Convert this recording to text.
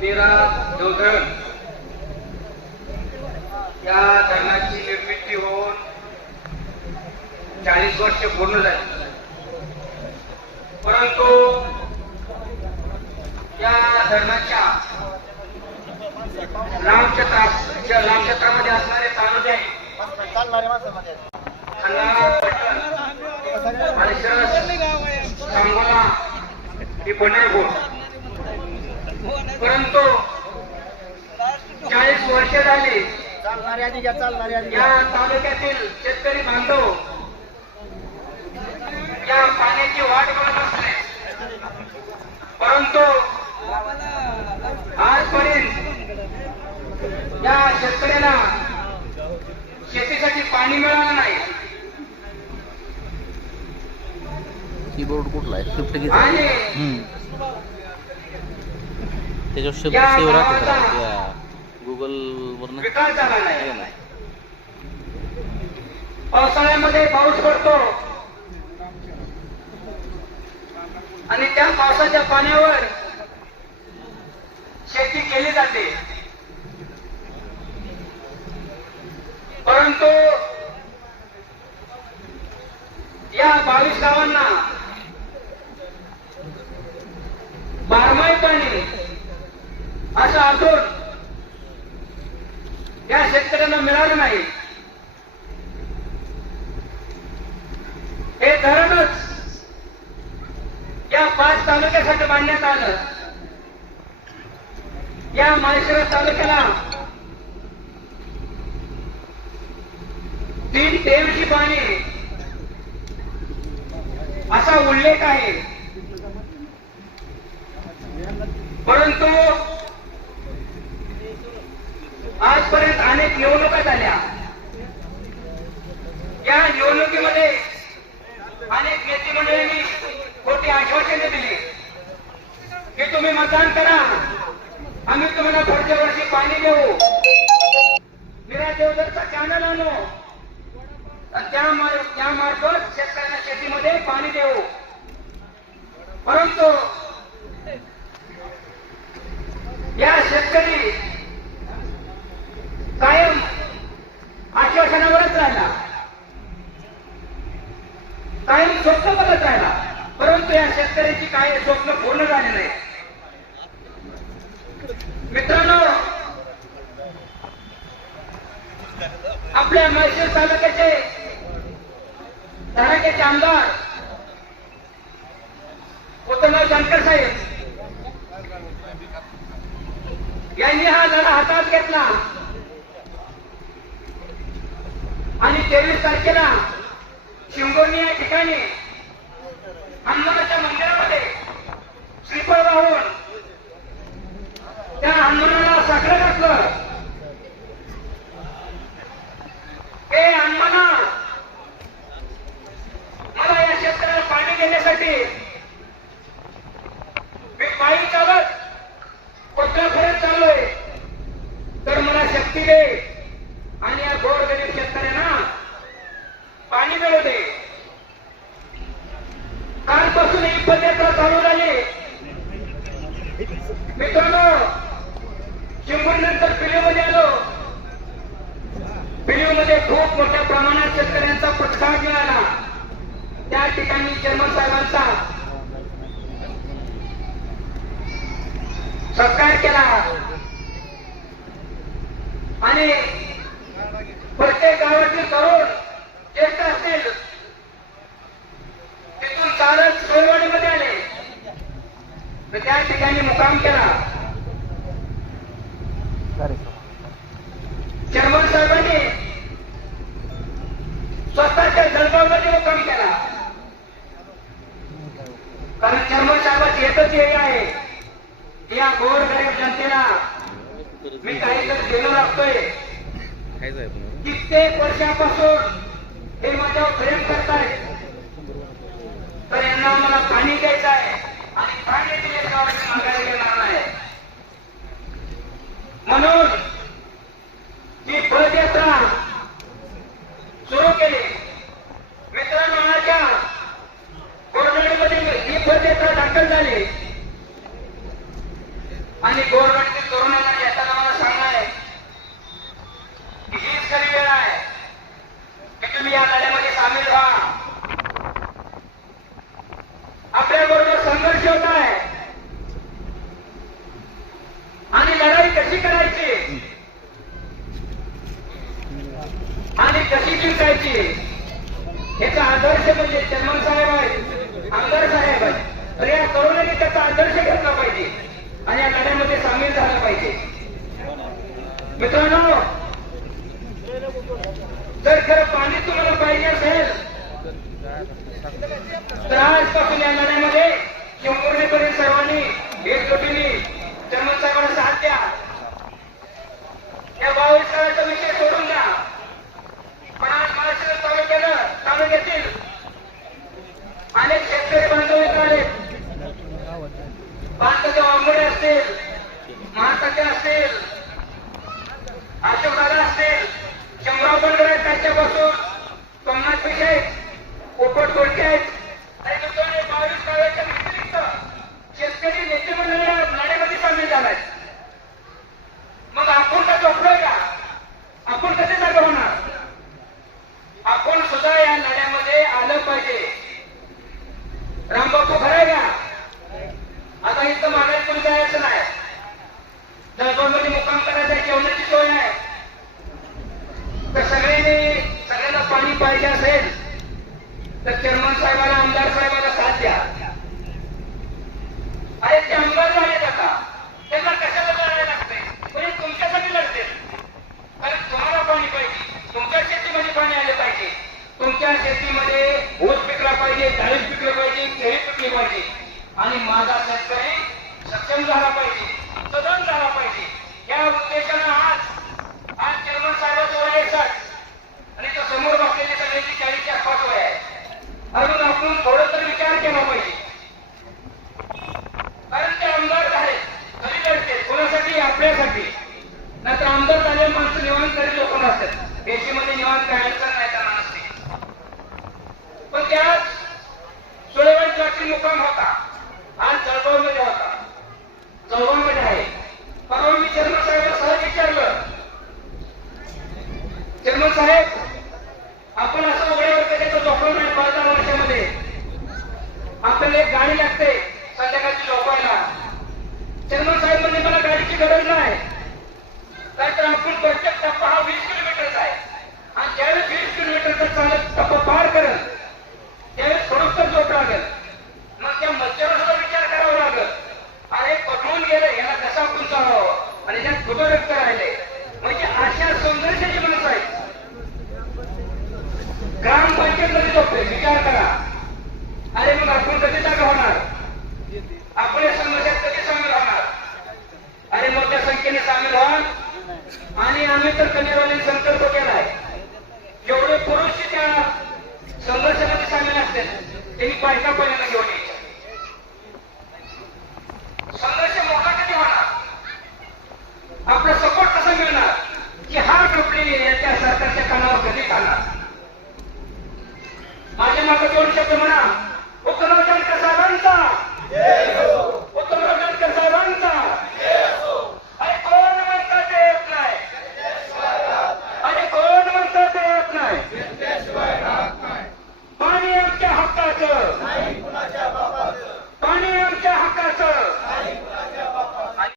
तेरा धरण या धरणाची निर्मिती होऊन चाळीस वर्ष पूर्ण झाली. परंतु या धरणाच्या लांब क्षेत्रात लांब क्षेत्रामध्ये असणारे तालुके आणि शरस सांगोला ही पंढरपूर परंतु चाळीस वर्ष झाली या तालुक्यातील शेतकरी बांधव या पाण्याची वाट बघत असले. परंतु आजपर्यंत या शेतकऱ्याला शेतीसाठी पाणी मिळालं नाही. कीबोर्ड कुठला आहे? शिफ्ट आणि त्याच्यावर शब्द या सेव्ह राहतो का त्या पावसाळ्यामध्ये पाऊस पडतो. आणि त्या पावसाच्या पाण्यावर शेती केली जाते. परंतु या बावीस गावांना बारमाही पाणी असं असून या शेतकऱ्यांना मिळालं नाही. हे धरणच या पाच तालुक्यासाठी बांधण्यात आलं. या माळशिरस तालुक्याला तीन टेमची पाणी असा उल्लेख आहे परंतु आजपर्यंत अनेक निवडणुका झाल्या या निवडणुकीमध्ये अनेक नेते मंडळींनी खोटी आश्वासने दिली. की तुम्ही मतदान करा. आम्ही तुम्हाला पुढच्या वर्षी पाणी देऊ. निरा देवदरचा चॅनल आणू. त्यामार्फत शेतकऱ्यांना शेतीमध्ये पाणी देऊ. परंतु या शेतकरी कायम आश्वासनावरच राहिला कायम स्वप्न बघत राहिला परंतु या शेतकऱ्याची काही स्वप्न पूर्ण झाले नाही मित्रांनो आपल्या म्हैसूर तालुक्याचे तालुक्याचे आमदार उत्तमराव जानकर साहेब. यांनी हा लढा हातात घेतला. आणि तेवीस तारखेला शिंगोनी या ठिकाणी हनुमानाच्या मंदिरामध्ये श्रीफळ वाहून त्या हनुमानाला साखर घातलं. हे हनुमाना मला या शेतकऱ्याला पाणी देण्यासाठी मी पायी चालत पत्रापर्यंत चाललोय. तर मला शक्ती दे आणि या गोरगरीब शेतकऱ्यांना पाणी मिळू दे. कालपासून ही पदयात्रा चालू झाली. मित्रांनो शंभर नंतर पिलीमध्ये आलो पिलीमध्ये खूप मोठ्या प्रमाणात शेतकऱ्यांचा प्रतिसाद मिळाला. त्या ठिकाणी चेअरमन साहेबांचा सत्कार केला. आणि प्रत्येक गावातील तरुण ज्येष्ठ असतील तिथून चालत सोयवाडीमध्ये आले. तर त्या ठिकाणी मुकाम केला चेअरमन साहेबांनी स्वतःच्या जळगावमध्ये मुकाम केला कारण चेअरमन साहेबांची एकच ध्येय आहे की गोर गरीब जनतेला मी काहीतरी देणं लागतोय. कित्येक वर्षापासून हे माझ्यावर प्रेम करताय तर यांना मला पाणी द्यायचं आहे आणि पाणी दिले मागायला येणार नाही. म्हणून मी पदयात्रा सुरू केली मित्रांनो माझ्या कोरनाडीमध्ये ही पदयात्रा दाखल झाली आणि गव्हर्नमेंटच्या तरुणांना येताना मला सांगणं आहे की हीच खरी वेळ आहे की तुम्ही या लढ्यामध्ये सामील व्हा आपल्या बरोबर संघर्ष होत आहे आणि लढाई कशी करायची आणि कशी जिंकायची याचा आदर्श म्हणजे चन्मन साहेब आहेत आमदार साहेब आहेत. तर या तरुणांनी त्याचा आदर्श घेतला पाहिजे आणि या लढ्यामध्ये सामील झाला पाहिजे. मित्रांनो जर खरं पाणी तुम्हाला पाहिजे असेल तर आजपासून या लढ्यामध्ये संपूर्णपणे सर्वांनी एकजुटीने चन्मन साहेबांना साथ द्या. या बावीस काळाचा विषय सोडून द्या पण आज महाराष्ट्र तालुक्यानं तालुक्यातील अनेक शेतकरी बांधव इथं आले भारताचे वांबोडे असतील महाताचे असतील अशोकदादा असतील शंभराव बनगर आहेत त्यांच्यापासून सोमनाथ पिशे आहेत पोपट कोळके आहेत. बावीस व्यतिरिक्त शेतकरी नेते मंडळी या मग आपण का झोपलोय का? आपण कसे जागा होणार? आपण सुद्धा या लढ्यामध्ये आलं पाहिजे. रामबापू खरंय का? आता इथं मागायला कोणी जायचं नाही. दळगावमध्ये मुक्काम करायचा जेवणाची सोय आहे. तर सगळ्यांनी सगळ्यांना पाणी पाहिजे असेल तर चेअरमन साहेबाला आमदार साहेबाला साथ द्या. अरे ते आमदार झाले आता. त्यांना कशाला लढायला लागते म्हणजे तुमच्यासाठी लढते. कारण तुम्हाला पाणी पाहिजे. तुमच्या शेतीमध्ये पाणी आले पाहिजे. तुमच्या शेतीमध्ये ऊस पिकला पाहिजे डाळी पिकलं पाहिजे केळी पिकली पाहिजे. आणि माझा शेतकरी सक्षम झाला पाहिजे सदन झाला पाहिजे या उद्देशानं आज आज चेअरमन साहेबाचं वय आहे साठ आणि तो समोर बसलेली सगळ्यांची चाळीसच्या आसपास वय आहे अजून आपण थोडं तर विचार केला पाहिजे कारण ते आमदार आहेत तरी लढते कोणासाठी आपल्यासाठी नाहीतर आमदार झाले माणसं निवांत तरी लोक निवांत काय नाही त्यांना नसते पण त्यात सुळेवाडी ट्रॅक्टरी मुक्काम होता आज जळगावमध्ये होता. जळगावमध्ये आहे. परवा मी चेअरमन साहेब सहज विचारलं. चेअरमन साहेब आपण असं उघड्यावर कधी झोपलो नाही पाच दहा वर्षामध्ये आपल्याला एक गाडी लागते संध्याकाळची झोपायला चेअरमन साहेब म्हणजे मला गाडीची गरज नाही तर आपण प्रत्येक टप्पा हा वीस किलोमीटरचा आहे आणि ज्यावेळेस वीस किलोमीटरचा चालत टप्पा पार करेल त्यावेळेस थोडंसं झोप लागेल मग त्या मच्छर सुद्धा विचार करावा लागेल अरे पटवून गेलं याला कसा आपण चालवावं आणि त्यात कुठं रक्त राहिले म्हणजे अशा संघर्षाची माणसं आहेत ग्रामपंचायत मध्ये झोपते विचार करा अरे मग आपण कधी जागा होणार आपण या संघर्षात कधी सामील होणार अरे मोठ्या संख्येने सामील व्हा आणि आम्ही तर आहे संकल्प केलाय. जेवढे पुरुष त्या संघर्षामध्ये सामील असतील त्यांनी बायका पहिल्यांदा घेऊन